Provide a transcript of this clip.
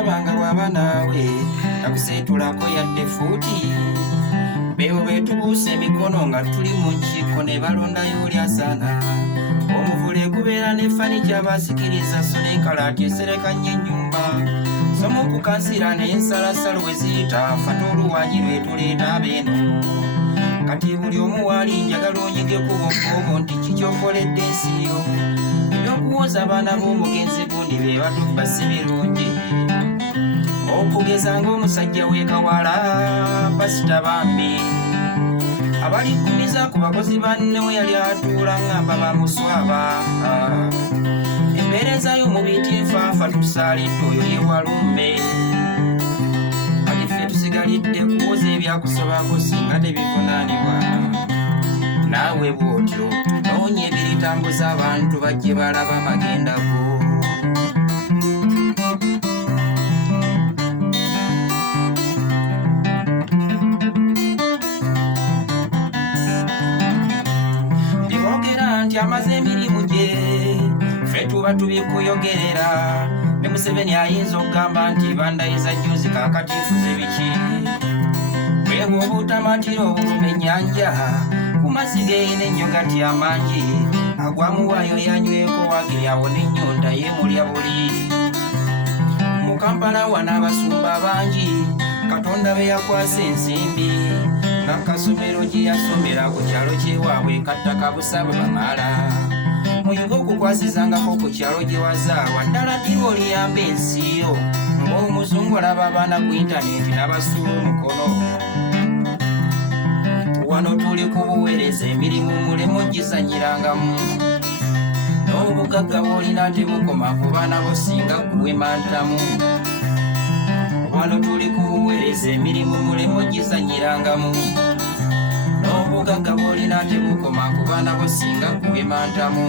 ndabanga bwaba naawe nakuseetulako yadde fuuti beewo beetubuusa emikono nga tuli mu nkiiko ne balondayo oli asaana omuvule gubeera ne fanica basikiriza so n'enkalaati esereka nnyo ennyumba somu okukansira n'ensalasalo we ziyita fata oluwanyi lwetuleeta abeeno kati buli omu waali njagala onyigeko bwobwobo nti kikyokoledde ensi yo ebyokuwoza abaana b'omugenzi gundi be batubba si birungi okugeza ng'omusajja w'ekawala pasita bambi abalikumiza ku bakozi banne we yali atuula ngamba bamuswaba empeereza y'omubiti enfaafa tusaalidde oyo ye walumbe kati ffe tusigalidde kuwoza ebyakusobako singa tebivunaanibwa naawe bw'otyo noonya ebiritambuza abantu bajje balaba amagendako nti amaze emirimu gye ffe tuba tubikuyogerera ne Museveni ayinza okugamba nti bandayiza juzi kaakati nfuze biki bwewa obutamatira obuluma ennyanja ku mazzi geeyina ennyogati amangi agwamuwaayo yanyweko wagiri awona ennyonta yeemulya buli mu Kampala wana abasumba bangi Katonda be yakwasa ensimbi nga kasomero gye yasomera ku kyalo ky'ewaabwe kattaka busaba bamala muyinga okukwasizangako ku kyalo gye wazaalwa ddala ddiba oliyamba ensi yo ng'omuzungu olaba abaana ku intaneti n'abasuula omukono wano tuli ku buweereza emirimu mulemu gizanyirangamu n'obugagga bw'olina tebukoma ku baana bo singa kuwemantamu wano tuli ku buweereza emirimu mulemu gizanyirangamu n'obugagga bw'olina tebukoma ku baana bo singa kuwemantamu